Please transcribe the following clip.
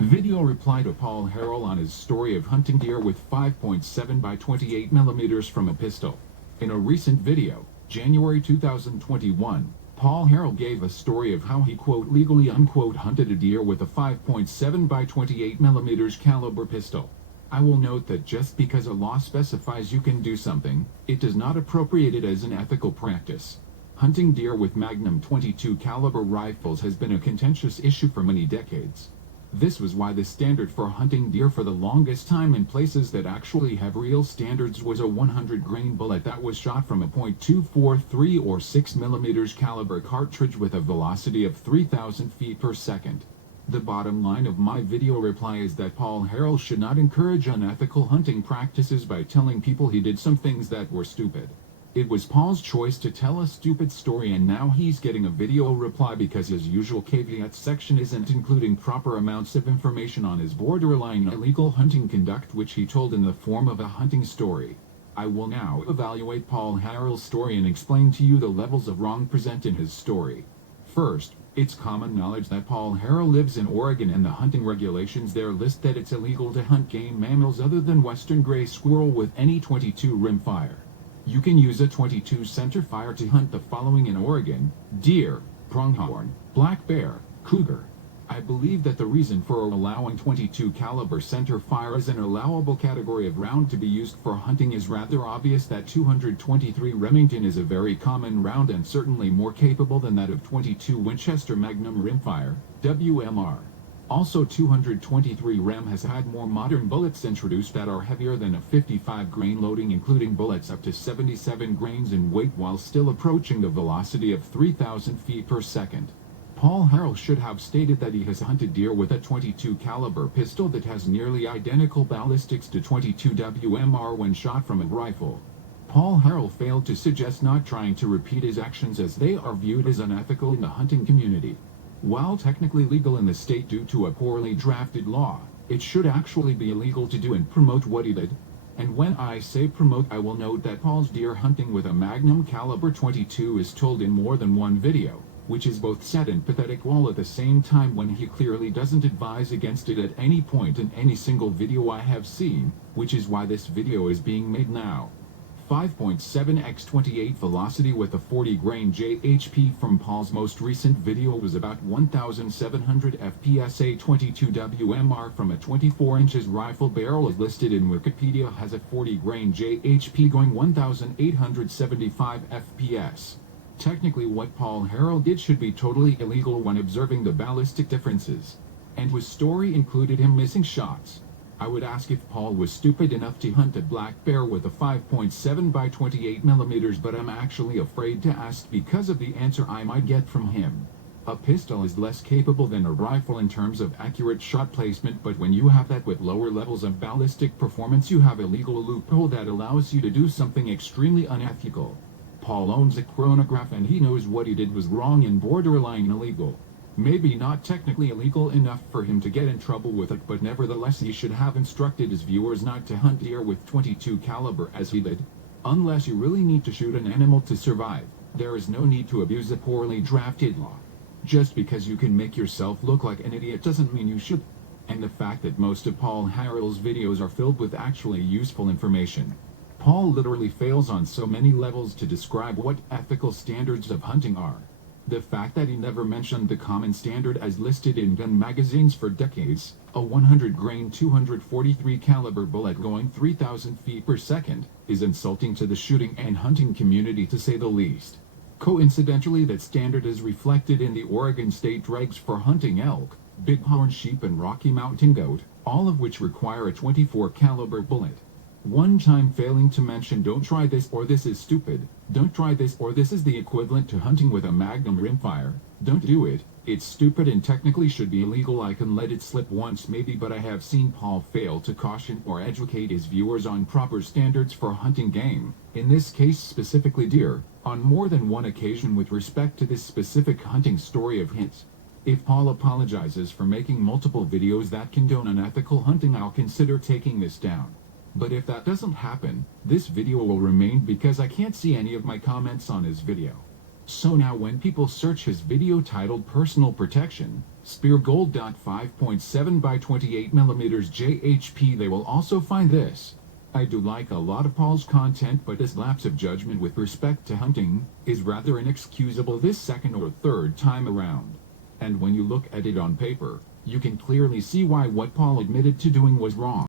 Video reply to Paul Harrell on his story of hunting deer with 5.7 by 28 millimeters from a pistol. In a recent video, January 2021, Paul Harrell gave a story of how he quote legally unquote hunted a deer with a 5.7 by 28 millimeters caliber pistol. I will note that just because a law specifies you can do something, it does not appropriate it as an ethical practice. Hunting deer with Magnum 22 caliber rifles has been a contentious issue for many decades. This was why the standard for hunting deer for the longest time in places that actually have real standards was a 100 grain bullet that was shot from a .243 or 6 mm caliber cartridge with a velocity of 3,000 feet per second. The bottom line of my video reply is that Paul Harrell should not encourage unethical hunting practices by telling people he did some things that were stupid. It was Paul's choice to tell a stupid story, and now he's getting a video reply because his usual caveats section isn't including proper amounts of information on his borderline illegal hunting conduct, which he told in the form of a hunting story. I will now evaluate Paul Harrell's story and explain to you the levels of wrong present in his story. First, it's common knowledge that Paul Harrell lives in Oregon, and the hunting regulations there list that it's illegal to hunt game mammals other than western gray squirrel with any .22 rimfire. You can use a .22 centerfire to hunt the following in Oregon: deer, pronghorn, black bear, cougar. I believe that the reason for allowing .22 caliber centerfire as an allowable category of round to be used for hunting is rather obvious. That 223 Remington is a very common round and certainly more capable than that of .22 Winchester Magnum Rimfire, WMR. Also, 223 Rem has had more modern bullets introduced that are heavier than a 55 grain loading, including bullets up to 77 grains in weight while still approaching the velocity of 3,000 feet per second. Paul Harrell should have stated that he has hunted deer with a .22 caliber pistol that has nearly identical ballistics to .22 WMR when shot from a rifle. Paul Harrell failed to suggest not trying to repeat his actions, as they are viewed as unethical in the hunting community. While technically legal in the state due to a poorly drafted law, it should actually be illegal to do and promote what he did. And when I say promote, I will note that Paul's deer hunting with a Magnum caliber .22 is told in more than one video, which is both sad and pathetic all at the same time, when he clearly doesn't advise against it at any point in any single video I have seen, which is why this video is being made now. 5.7x 28 velocity with a 40 grain JHP from Paul's most recent video was about 1,700 FPS. A .22 WMR from a 24 inches rifle barrel is listed in Wikipedia has a 40 grain JHP going 1,875 FPS. Technically, what Paul Harrell did should be totally illegal when observing the ballistic differences. And his story included him missing shots. I would ask if Paul was stupid enough to hunt a black bear with a 5.7 by 28 millimeters, but I'm actually afraid to ask because of the answer I might get from him. A pistol is less capable than a rifle in terms of accurate shot placement, but when you have that with lower levels of ballistic performance, you have a legal loophole that allows you to do something extremely unethical. Paul owns a chronograph, and he knows what he did was wrong and borderline illegal. Maybe not technically illegal enough for him to get in trouble with it, but nevertheless he should have instructed his viewers not to hunt deer with .22 caliber as he did. Unless you really need to shoot an animal to survive, there is no need to abuse a poorly drafted law. Just because you can make yourself look like an idiot doesn't mean you should. And the fact that most of Paul Harrell's videos are filled with actually useful information. Paul literally fails on so many levels to describe what ethical standards of hunting are. The fact that he never mentioned the common standard as listed in gun magazines for decades, a 100 grain 243 caliber bullet going 3,000 feet per second, is insulting to the shooting and hunting community, to say the least. Coincidentally, that standard is reflected in the Oregon state regs for hunting elk, bighorn sheep and Rocky Mountain goat, all of which require a 24 caliber bullet. One time failing to mention "don't try this" or "this is stupid," "don't try this" or "this is the equivalent to hunting with a Magnum Rimfire," "don't do it, it's stupid and technically should be illegal." I can let it slip once maybe, but I have seen Paul fail to caution or educate his viewers on proper standards for hunting game, in this case specifically deer, on more than one occasion with respect to this specific hunting story of his. If Paul apologizes for making multiple videos that condone unethical hunting, I'll consider taking this down. But if that doesn't happen, this video will remain because I can't see any of my comments on his video. So now when people search his video titled Personal Protection, Speer Gold. 5.7 by 28 millimeters JHP, they will also find this. I do like a lot of Paul's content, but his lapse of judgment with respect to hunting is rather inexcusable this second or third time around. And when you look at it on paper, you can clearly see why what Paul admitted to doing was wrong.